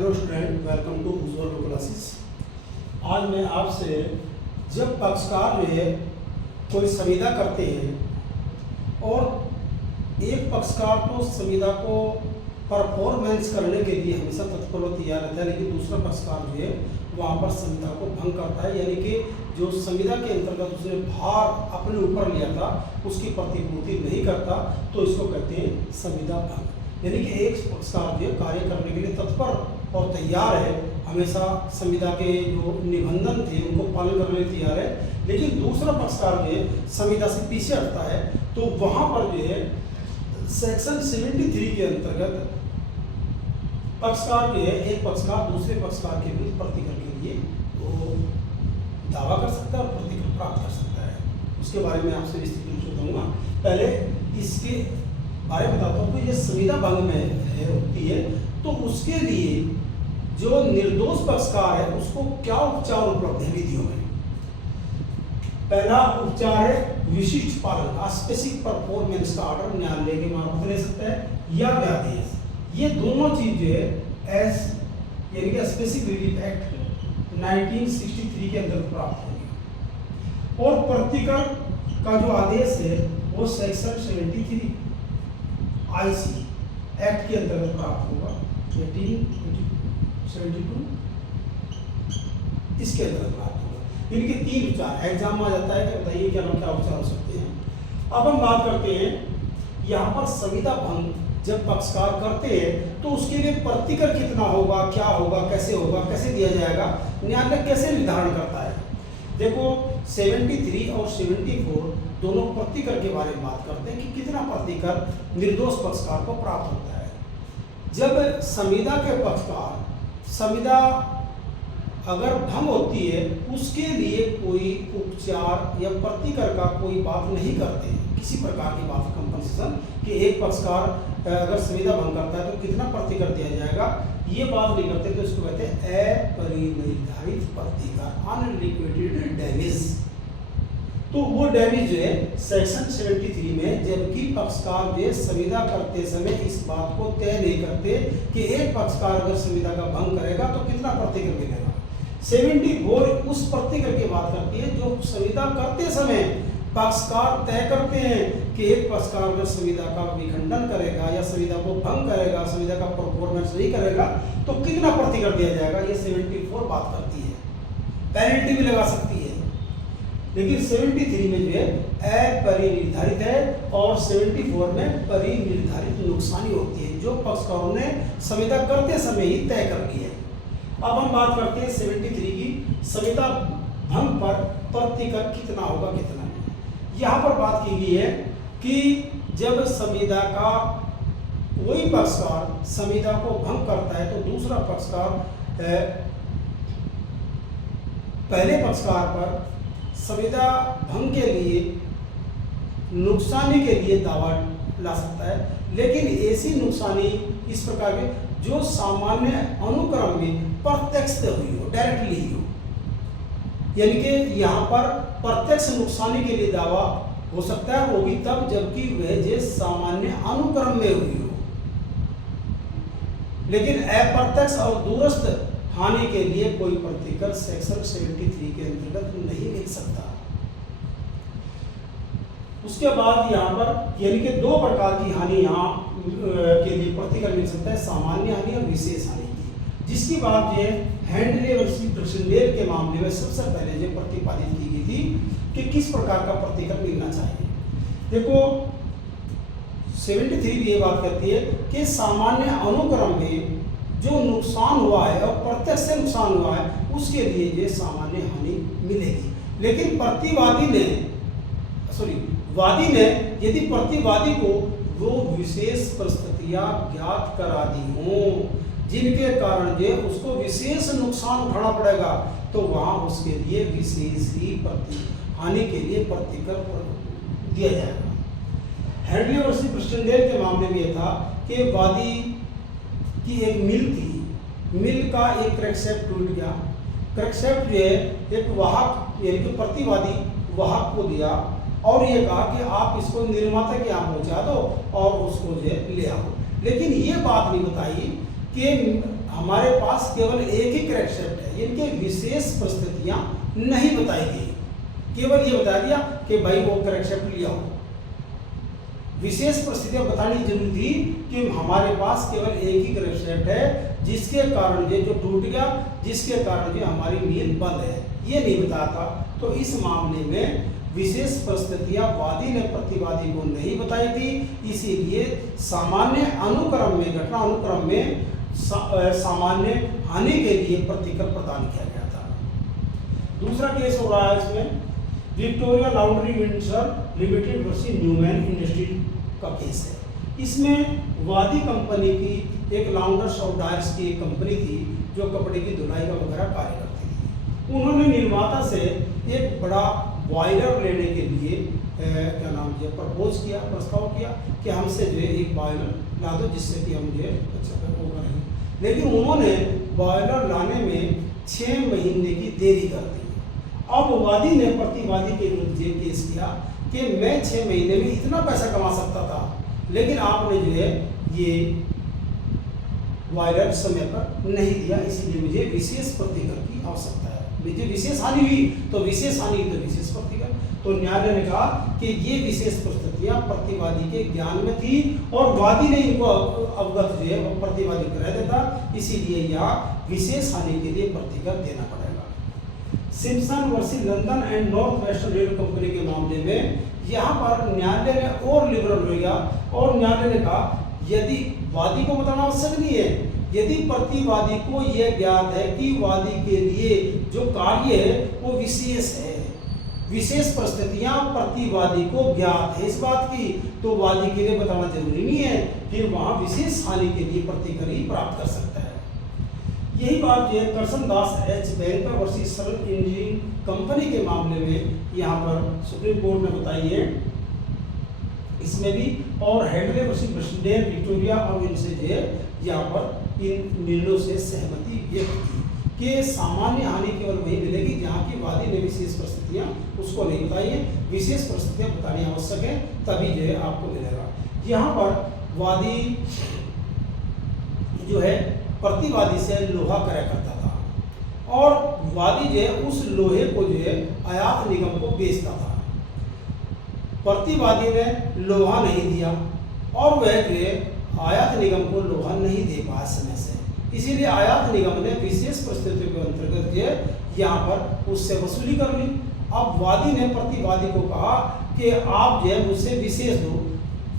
Hello student, welcome to Ujjwal classes. आज मैं आपसे जब पक्षकार जो है कोई संविदा करते हैं और एक पक्षकार तो संविदा को परफॉर्मेंस करने के लिए हमेशा तत्पर और तैयार रहता है, लेकिन दूसरा पक्षकार जो है वहाँ पर संविदा को भंग करता है, यानी कि जो संविदा के अंतर्गत उसने भार अपने ऊपर लिया था उसकी प्रतिपूर्ति नहीं करता, तो इसको कहते हैं संविदा भंग। यानी कि एक पक्षकार जो कार्य करने के लिए तत्पर और तैयार है, हमेशा संविदा के जो निबंधन थे उनको पालन करने के लिए तैयार है, लेकिन दूसरा पक्षकार जो है संविदा से पीछे हटता है, तो वहाँ पर जो है सेक्शन 73 के अंतर्गत पक्षकार जो है एक पक्षकार दूसरे पक्षकार के विरुद्ध प्रतिकर के लिए वो दावा कर सकता है और प्रतिकर प्राप्त कर सकता है। उसके बारे में आपसे विस्तृत रूप से बताऊंगा। पहले इसके बारे में बताता हूँ। तो ये संविदा भंग में होती है, तो उसके लिए जो निर्दोष पक्षकार है उसको क्या उपचार उपलब्ध है विधियों में। पहला उपचार है विशिष्ट पालन, स्पेसिफिक परफॉर्मेंस का ऑर्डर न्यायालय के मार्फत ले सकता है या व्यादेश। ये दोनों चीज जो है एस यानी कि स्पेसिफिक रिलीफ एक्ट 1963 के अंदर प्राप्त होंगे, और प्रतिकर का जो आदेश है वो सेक्शन 73 आईसी एक्ट के अंतर्गत प्राप्त होगा 1872 इसके अंतर्गत प्राप्त होगा। इनके तीन उपचार एग्जाम में आ जाता है कि बताइए क्या उपचार हो सकते हैं। अब हम बात करते हैं यहाँ पर संविदा भंग जब पक्षकार करते हैं तो उसके लिए प्रतिकर कितना होगा, क्या होगा, कैसे होगा, कैसे दिया जाएगा, न्यायालय कैसे निर्धारण करता है। देखो 73 और 74 दोनों प्रतिकर के बारे में बात करते हैं कि कितना प्रतिकर निर्दोष पक्षकार को प्राप्त होता है। जब संविदा के पक्षकार संविदा अगर भंग होती है उसके लिए कोई उपचार या प्रतिकर का कोई बात नहीं करते, किसी प्रकार की बात कंपनसेशन कि एक पक्षकार अगर संविदा भंग करता है तो कितना प्रतिकर दिया जाएगा, ये बात नहीं करते, तो इसको कहते हैं अपरिनिर्धारित प्रतिकर, अनलिक्विडेटेड डैमेज। तो वो डैमेज जो है सेक्शन 73 में, जबकि पक्षकार जो संविदा करते समय इस बात को तय नहीं करते कि एक पक्षकार अगर संविदा का भंग करेगा तो कितना प्रतिकर मिलेगा। 74 उस प्रतिकर की बात करती है जो संविदा करते समय पक्षकार तय करते हैं कि एक पक्षकार अगर संविदा का विखंडन करेगा या संविदा को भंग करेगा, संविदा का परफॉर्मेंस नहीं करेगा तो कितना प्रतिकर दिया जाएगा, ये 74 बात करती है। पेनल्टी भी लगा सकती है, लेकिन 73 में जो है अपरिनिर्धारित है और 74 में परिनिर्धारित नुकसानी होती है जो पक्षकारों ने संविदा करते समय ही तय कर ली है। अब हम बात करते हैं 73 की, संविदा भंग पर प्रतिकर कितना होगा, कितना नहीं। यहाँ पर बात की गई है कि जब संविदा का कोई पक्षकार संविदा को भंग करता है तो दूसरा पक्षकार पहले पक्षकार पर संविदा भंग के लिए नुकसानी के लिए दावा ला सकता है, लेकिन ऐसी नुकसानी इस प्रकार के जो सामान्य अनुक्रम में प्रत्यक्ष हुई हो, डायरेक्टली हो, यानी कि यहाँ पर प्रत्यक्ष नुकसानी के लिए दावा हो सकता है, वो भी तब जबकि वह जे सामान्य अनुक्रम में हुई हो, लेकिन अप्रत्यक्ष और दूरस्थ हानि के लिए कोई प्रतिकर सेक्शन 73 के अंतर्गत नहीं मिल सकता। उसके बाद यहाँ पर यानी कि दो प्रकार की हानि यहाँ के लिए प्रतिकर मिल सकता है, सामान्य हानि और विशेष हानि की, जिसकी बात ये हैंडले वर्सी ब्रिसेंडेल के मामले में सबसे पहले जो प्रतिपादित की गई थी कि किस प्रकार का प्रतिकर मिलना चाहिए। देखो 73 ये बात करती है कि सामान्य अनुक्रम में जो नुकसान हुआ है और प्रत्यक्ष से नुकसान हुआ है उसके लिए ये सामान्य हानि मिलेगी, लेकिन वादी ने यदि प्रतिवादी को वो विशेष परिस्थितियां ज्ञात करा दी हों जिनके कारण जो उसको विशेष नुकसान उठाना पड़ेगा, तो वहां उसके लिए विशेष ही हानि के लिए प्रतिकर दिया जाएगा। हैंडले वर्सी ब्रिसेंडेल के मामले में यह था कि वादी की एक मिल थी, मिल का एक क्रैंकशाफ्ट टूट गया, क्रैंकशाफ्ट जो है एक वाहक यानी कि प्रतिवादी वाहक को दिया और ये कहा कि आप इसको निर्माता के यहाँ पहुँचा दो और उसको जो है ले आओ, लेकिन ये बात नहीं बताई कि हमारे पास केवल एक ही करेक्ट है, इनके विशेष परिस्थितियां नहीं बताई गई, केवल ये बता दिया कि भाई वो करेक्ट लिया हो। विशेष परिस्थितियां बतानी जरूरी थी कि हमारे पास केवल एक ही करेक्ट है जिसके कारण ये जो टूट गया, जिसके कारण ये हमारी मील बंद है, ये नहीं बताया था। तो इस मामले में विशेष परिस्थितियां वादी ने प्रतिवादी को नहीं बताई थी, इसीलिए सामान्य अनुक्रम में, घटना अनुक्रम में सामान्य हानि के लिए प्रतिकर प्रदान किया गया था। दूसरा केस हो रहा है इसमें Victoria laundry Windsor limited versus Newman industries का केस है। इसमें वादी कंपनी की एक लॉन्डर्स और डायर्स की एक कंपनी थी जो कपड़े की धुलाई का वगैरह कार्य करती थी। उन्होंने निर्माता से एक बड़ा बॉयलर लेने के लिए क्या नाम है प्रपोज किया, प्रस्ताव किया कि हमसे जो है एक बॉयलर ला दो जिससे कि हम जो है अच्छा वो करें। लेकिन उन्होंने बॉयलर लाने में 6 महीने की देरी कर दी। अब वादी ने प्रतिवादी के विरुद्ध ये केस किया कि मैं 6 महीने में इतना पैसा कमा सकता था, लेकिन आपने जो है ये बॉयलर समय पर नहीं दिया, इसीलिए मुझे विशेष प्रतिकर की आवश्यकता है। मुझे विशेष हानि हुई तो विशेष हानि तो विशेष प्रतिकर। तो न्यायालय ने कहा कि ये विशेष परिस्थितियां प्रतिवादी के ज्ञान में थी और वादी ने इनको अवगत जो है वो प्रतिवादी करा देता, इसीलिए यहाँ विशेष हानि के लिए प्रतिकर देना पड़ेगा। Simpson versus London and north western railway company के मामले में यहाँ पर न्यायालय ने और लिबरल हो गया और न्यायालय ने कहा यदि वादी को बताना आवश्यक नहीं है, यदि प्रतिवादी को यह ज्ञात है कि वादी के लिए जो कार्य है वो विशेष है, विशेष परिस्थितियां प्रतिवादी को ज्ञात है इस बात की, तो वादी के लिए बताना जरूरी नहीं है, फिर वहां विशेष हानि के लिए प्रतिकर ही प्राप्त कर सकता है। यही बात जो है करसनदास एच बैंकर वर्सेस सरल इंजीनियरिंग कंपनी के मामले में यहाँ पर सुप्रीम कोर्ट ने बताई है, इसमें भी और हेडले वर्सेस ब्रिस्डेन विक्टोरिया और इनसे जो है यहाँ पर इन निर्णयों से सहमति व्यक्त की कि सामान्य हानि केवल वही मिलेगी जहाँ की वादी ने विशेष परिस्थितियाँ उसको नहीं बताई है, विशेष परिस्थितियाँ बतानी आवश्यक है तभी जो है आपको मिलेगा। यहाँ पर वादी जो है प्रतिवादी से लोहा क्रय करता था और वादी जो है उस लोहे को जो है आयात निगम को बेचता था। प्रतिवादी ने लोहा नहीं दिया और वह जो है आयात निगम को लोहा नहीं दे पाया समय से, इसीलिए आयात निगम ने विशेष परिस्थितियों के अंतर्गत जो है यहाँ पर उससे वसूली कर ली। अब वादी ने प्रतिवादी को कहा कि आप जो है मुझसे विशेष दो।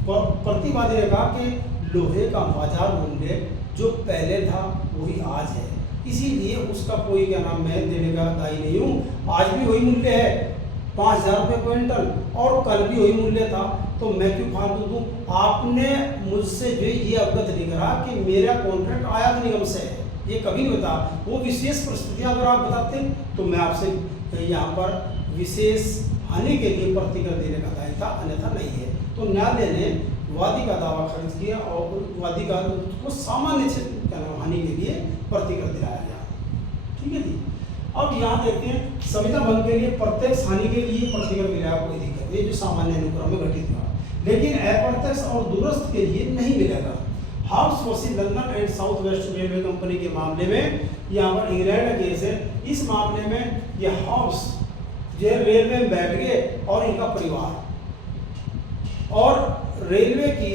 प्रतिवादी ने कहा कि लोहे का बाजार मूल्य जो पहले था वही आज है, इसीलिए उसका कोई क्या नाम मैं देने का दायी नहीं हूँ। आज भी वही मूल्य है 5,000 रुपये क्विंटल और कल भी वही मूल्य था, तो मैं क्यों फालतू दूँ। आपने मुझसे जो ये अवगत नहीं करा कि मेरा कॉन्ट्रैक्ट आयात निगम से है, ये कभी नहीं बता। वो विशेष परिस्थितियाँ अगर आप बताते तो मैं आपसे यहाँ पर विशेष हानि के लिए प्रतिकर देने का दायित्व था, अन्यथा नहीं है। तो न्यायालय ने वादी का दावा खारिज किया और वादी का को सामान्य हानि के लिए प्रतिकर दिलाया गया। ठीक है जी। अब यहाँ देखते हैं संविदा भंग के लिए प्रत्यक्ष हानि के लिए प्रतिकर मिलेगा, कोई दिक्कत नहीं, जो सामान्य अनुक्रम में घटित हुआ, लेकिन अप्रत्यक्ष और दूरस्थ के लिए नहीं मिलेगा। House versus London and south west railway company के मामले में यहाँ पर इंग्लैंड का केस है। इस मामले में ये हाउस जो रेलवे में बैठ गए और इनका परिवार, और रेलवे की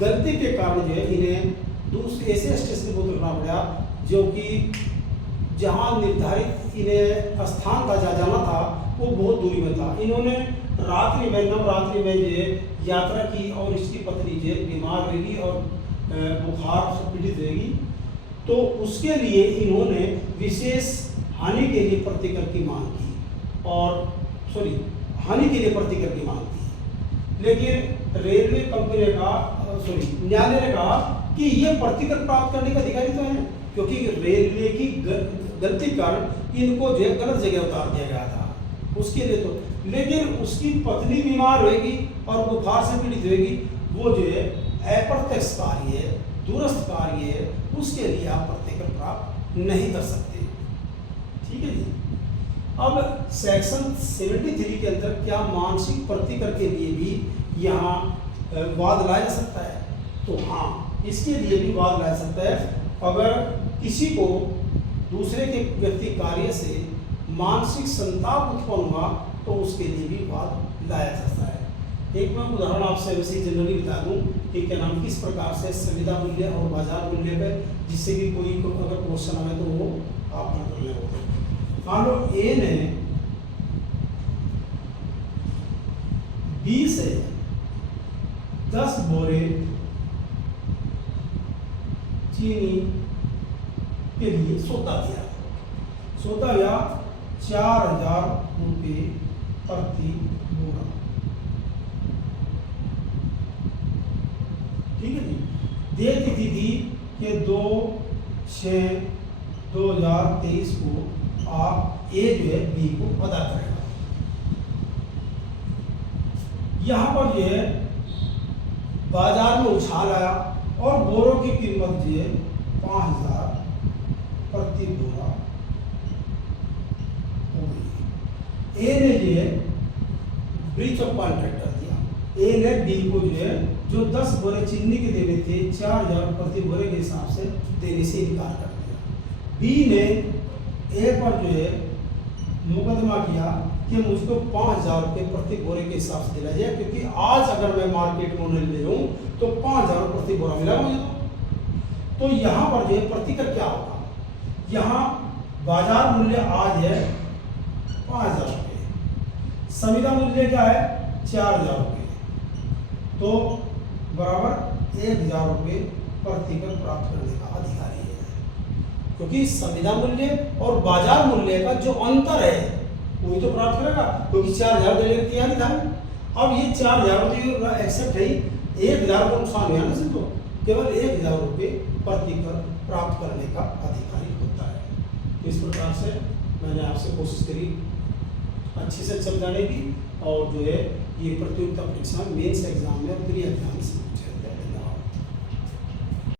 गलती के कारण जो है इन्हें दूसरे ऐसे स्टेशन को उतरना पड़ा जो कि जहाँ निर्धारित इन्हें स्थान था जहाँ जाना था वो बहुत दूरी में था। इन्होंने रात्रि में नवरात्रि में जो यात्रा की और इसकी पत्नी जो बीमार रहेगी और बुखार से पीड़ित रहेगी, तो उसके लिए इन्होंने विशेष हानि के लिए प्रतिकर की मांग की और हानि के लिए प्रतिकर की मांग की। लेकिन रेलवे कंपनी ने कहा न्यायालय ने कहा कि ये प्रतिकर प्राप्त करने का अधिकारी तो है, क्योंकि रेलवे की गलती कारण इनको जो है गलत जगह उतार दिया गया था उसके लिए तो, लेकिन उसकी पत्नी बीमार होगी और बुखार से पीड़ित होगी, वो जो है अप्रत्यक्ष कार्य है, दूरस्थ कार्य है, उसके लिए आप प्रतिकर प्राप्त नहीं कर सकते। ठीक है जी। अब सेक्शन 73 के अंदर क्या मानसिक प्रतिकर के लिए भी यहाँ वाद लाया जा सकता है? तो हाँ, इसके लिए भी वाद लाया जा सकता है। अगर किसी को दूसरे के व्यक्ति कार्य से मानसिक संताप उत्पन्न हुआ तो उसके लिए भी वाद लाया जाता है। एक मैं उदाहरण आपसे वैसे जनरली बता दूं कि क्या नाम किस प्रकार से संविदा मूल्य और बाजार मूल्य पे, जिससे कि कोई अगर क्वेश्चन आए तो वो आप कर ले होते। मान लो ए ने बी से 10 बोरे चीनी के लिए सौदा दिया। सौदा या 4000 रुपये प्रति बोरा। ठीक है जी। देय तिथि थी कि 2/6/2023 को आप ए जो है बी को अदा करेगा। यहाँ पर जो है बाजार में उछाल आया और बोरों की कीमत जो है 5000 प्रति बोरा हो गई। ए ने जो है ब्रीच ऑफ कॉन्ट्रैक्ट कर दिया। ए ने बी को जो है जो 10 बोरे चीनी के देने थे 4000 प्रति बोरे के हिसाब से देने से इनकार कर दिया। बी ने ए पर जो है मुकदमा किया कि मुझको 5000 रुपये प्रति बोरे के हिसाब से दिला जाए, क्योंकि आज अगर मैं मार्केट में उन्हें ले लूँ तो 5000 प्रति बोरा मिला मुझे। तो यहाँ पर जो है प्रतिकर क्या होगा, यहाँ बाजार मूल्य आज है 5000 रुपये, संविदा मूल्य क्या है 4000 रुपये, तो बराबर 1000 रुपये प्रतिकर प्राप्त करने का अधिकारी है। क्योंकि संविदा मूल्य और बाजार मूल्य का जो अंतर है वही तो प्राप्त करेगा, क्योंकि 4000 देने की तैयारी था। अब ये 4000 रुपये एक्सेप्ट है, 1000 का नुकसान हुआ ना सिर्फ, तो केवल 1000 रुपये प्रतिकर प्राप्त करने का अधिकारी होता है। इस प्रकार से मैंने आपसे कोशिश करी अच्छे से समझाने की, और जो है ये प्रतियोगिता परीक्षा मेंस एग्जाम में और प्री एग्जाम से